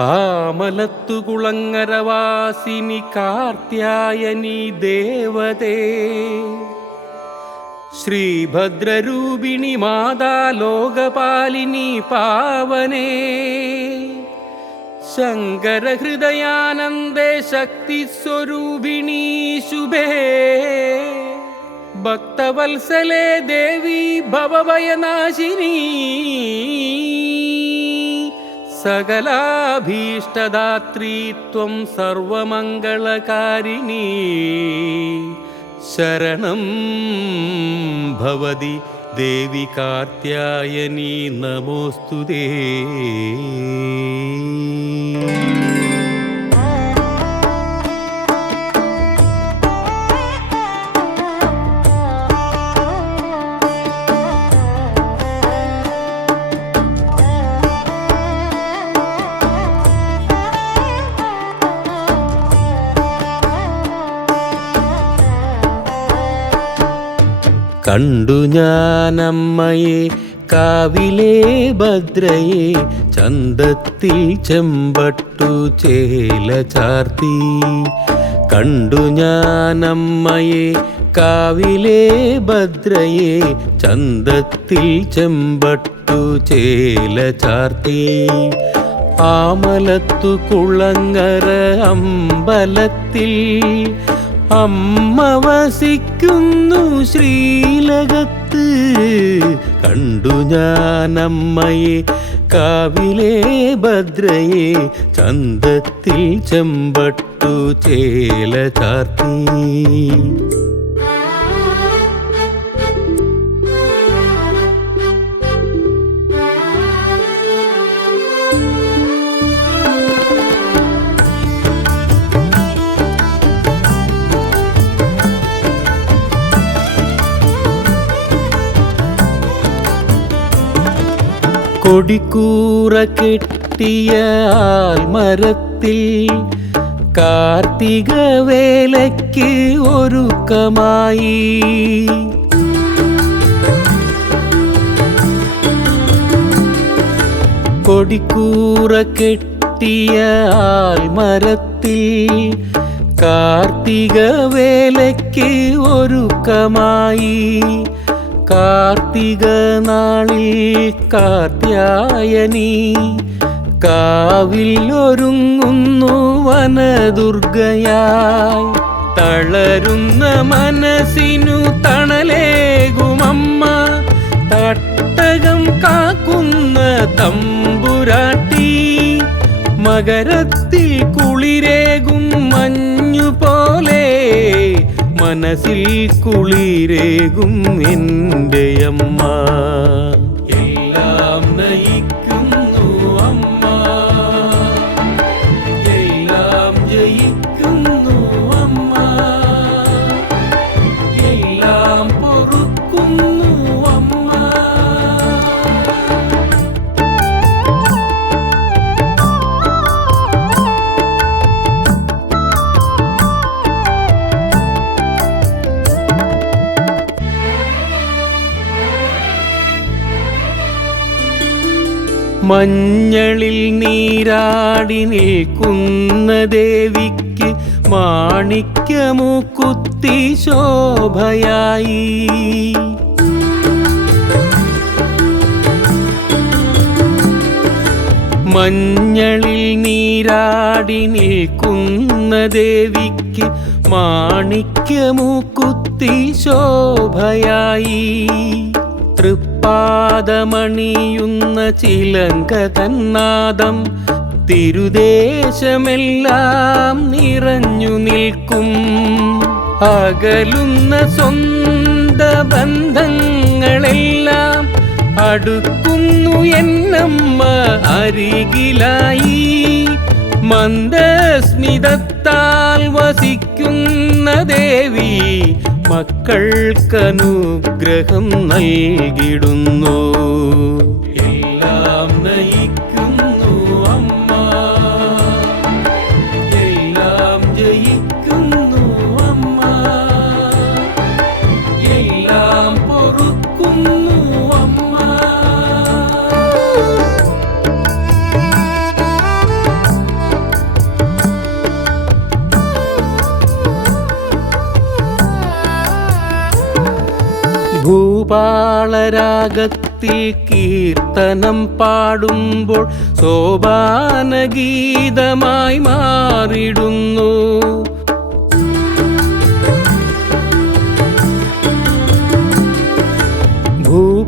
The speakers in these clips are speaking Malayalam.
ആമലത്തുകുളങ്ങരവാസിനി കാർത്യായനി ദേവതേ, ശ്രീഭദ്രരൂപിണി മാതാ ലോകപാലിനി പാവനേ, ശങ്കരഹൃദയാനന്ദേ ശക്തിസ്വരൂപിണി ശുഭേ, ഭക്തവത്സലേ ദേവി ഭവഭയനാശിനി, സകലാഭീഷ്ടദാത്രീ ത്വം സർവമംഗളകാരിണീ, ശരണം ഭവതി ദേവി കാർത്യായനി നമോസ്തുതേ. കണ്ടു ഞാനമ്മയെ കാവിലെ ഭദ്രയെ, ചന്തത്തിൽ ചെമ്പട്ടു ചേല ചാർത്തി. കണ്ടു ഞാനമ്മയെ കാവിലെ ഭദ്രയെ, ചന്തത്തിൽ ചെമ്പട്ടു ചേല ചാർത്തി. ആമലത്തു കുളങ്ങര അമ്പലത്തിൽ അമ്മ വസിക്കുന്നു ശ്രീലകത്ത്. കണ്ടു ഞാനമ്മയെ കാവിലെ ഭദ്രയെ, ചന്തത്തിൽ ചെമ്പട്ടു ചേല ചാർത്തി. കൊടിക്കൂറ കെട്ടിയ ആൽമരത്തിൽ കാർത്തിക വേലയ്ക്ക് ഒരുക്കമായി. കൊടിക്കൂറ കെട്ടിയ ആൽമരത്തിൽ കാർത്തിക വേലയ്ക്ക് ഒരുക്കമായി. കാർത്തിക നാളിൽ കാർത്യായനി കാവിൽ ഒരുങ്ങുന്നു വനദുർഗയായി. തളരുന്ന മനസ്സിനു തണലേകുമമ്മ, തട്ടകം കാക്കുന്ന തമ്പുരാട്ടി. മകരത്തിൽ കുളിരേകും മഞ്ഞുപോലെ, മനസ്സിൽ കുളിരേകും എൻ്റെ അമ്മ. എല്ലാം നയിക്കുന്നു അമ്മ, എല്ലാം ജയിക്കുന്നു അമ്മ, എല്ലാം പൊറുക്കുന്നു അമ്മ. മഞ്ഞളിൽ നീരാടി നിൽക്കുന്ന ദേവിക്ക് മാണിക്യമൂക്കുത്തി ശോഭയായി. മഞ്ഞളിൽ നീരാടി നിൽക്കുന്ന ദേവിക്ക് മാണിക്യമൂക്കുത്തി ശോഭയായി. തൃപ്പാദമണിയുന്ന ചിലങ്ക തന്നാദം തിരുദേശമെല്ലാം നിറഞ്ഞു നിൽക്കും. അകലുന്ന സ്വന്ത ബന്ധങ്ങളെല്ലാം അടുക്കുന്നു എന്നമ്മ അരികിലായി. മന്ദസ്മിതത്താൽ വസിക്കുന്ന ദേവി മക്കൾക്കനുഗ്രഹം നൽകിടുന്നു. എല്ലാം നയിക്കുന്നു അമ്മ, എല്ലാം ജയിക്കുന്നു അമ്മ, എല്ലാം പൊറുക്കുന്നു അമ്മ. ഭൂപാളരാഗത്തിൽ കീർത്തനം പാടുമ്പോൾ സോപാനഗീതമായി മാറിടുന്നു. ഭൂപാളരാഗത്തിൽ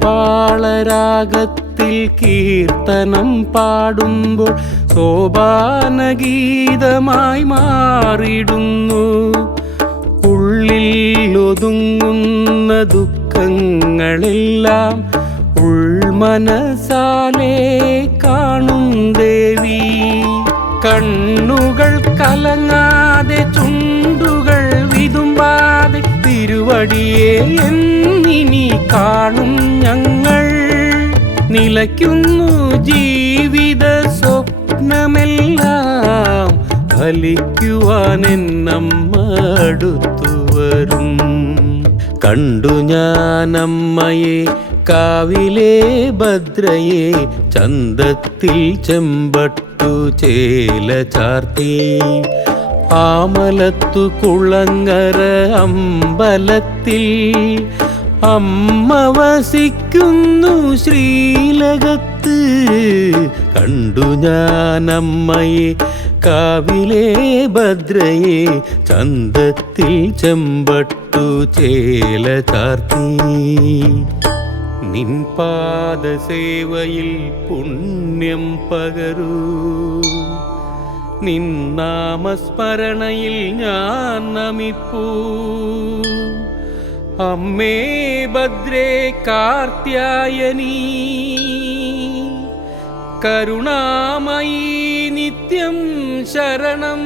കീർത്തനം പാടുമ്പോൾ സോപാനഗീതമായി മാറിടുന്നു. ഉള്ളിൽ ഒതുങ്ങുന്ന ദുഃഖങ്ങളെല്ലാം ഉൾമനസാലെ കാണും ദേവി. കണ്ണുകൾ കലങ്ങാതെ ചുണ്ടുകൾ വിതുമ്പാതെ തിരുവടിയെ എന്നിനി കാണും ഞങ്ങൾ. നിലയ്ക്കുന്നു ജീവിത സ്വപ്നമെല്ലാം ഫലിക്കുവാൻ എന്നമ്മ അടുത്തു വരും. കണ്ടു ഞാനമ്മയെ കാവിലെ ഭദ്രയെ ചന്തത്തിൽ ചെമ്പട്ടു ചേല ചാർത്തി. ആമലത്തു കുളങ്ങര അമ്പലത്തിൽ അമ്മ വസിക്കുന്നു ശ്രീലകത്ത്. കണ്ടു ഞാനമ്മയെ കാവിലെ ഭദ്രയെ ചന്തത്തിൽ ചെമ്പട്ടു ചേല ചാർത്തി. നിൻ പാദസേവയിൽ പുണ്യം പകരൂ, നിൻ നാമസ്മരണയിൽ ഞാൻ നമിപ്പൂ. അമ്മേ ഭദ്രേ കാർത്യായനീ, കരുണാമയീ നിത്യം ശരണം.